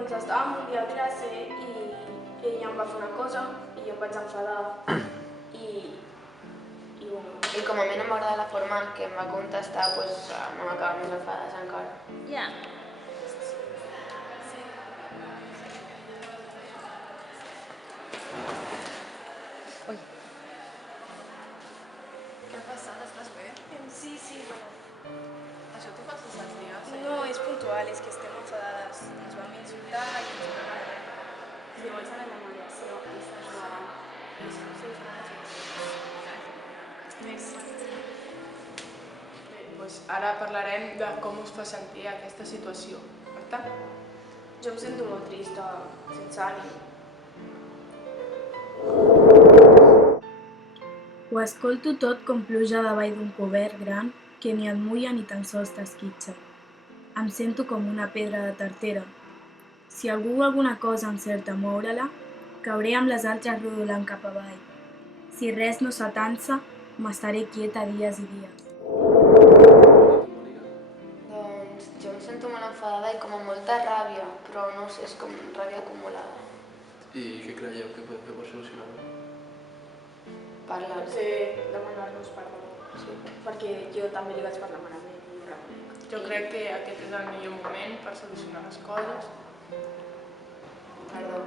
Doncs estàvem un dia a classe i ella em va fer una cosa i jo em vaig enfadar i bueno... I com a mi no m'agrada la forma en què em va contestar, doncs vam acabar més enfadades encara. Ja. Ui. Què ha passat? Estàs bé? Sí, bueno... Això t'ho fas tots els dies? No, és puntual, és que estem enfadades. Ens vam insultar i ens vam agradar. Si vols anar a la mediació, estàs jugant. Més. Bé, doncs ara parlarem de com us fa sentir aquesta situació. Marta? Jo em sento molt trista, sense ànim. Ho escolto tot com pluja davall d'un cobert gran que ni et mulla ni tan sols t'esquitxa. Em sento com una pedra de tartera. Si algú o alguna cosa encerta a moure-la, cauré amb les altres rodolant cap avall. Si res no s'atansa, m'estaré quieta dies i dies. Doncs jo em sento molt enfadada i com amb molta ràbia, però no sé, és com ràbia acumulada. I què creieu que podem fer per solucionar-ho? Parlar. Potser demanar-nos perdó. Sí. Perquè jo també li vaig parlar malament i ho reconec. Jo crec que aquest és el millor moment per solucionar les coses. Perdó.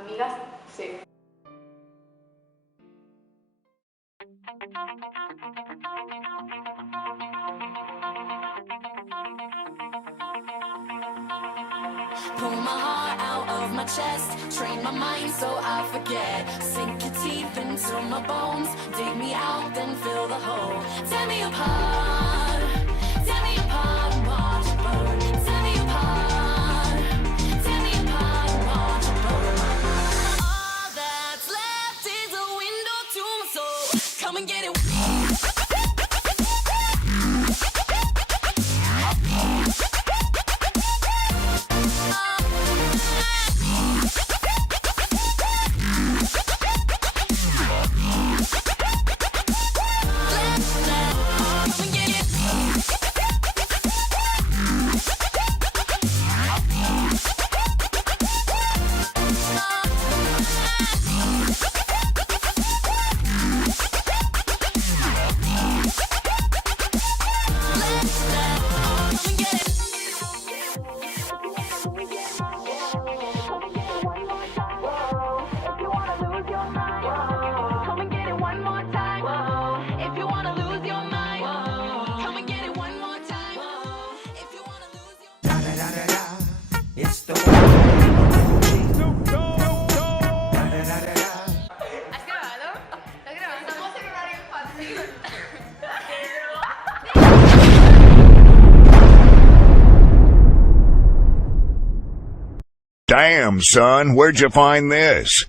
Amigues? Sí. Pull my heart out of my chest, train my mind so I forget. Sink your teeth into my bones, dig me out, then fill the hole. Tear me apart, and watch it burn. Tear me apart, and watch it burn. All that's left is a window to my soul. Come and get it. Damn, son, where'd you find this?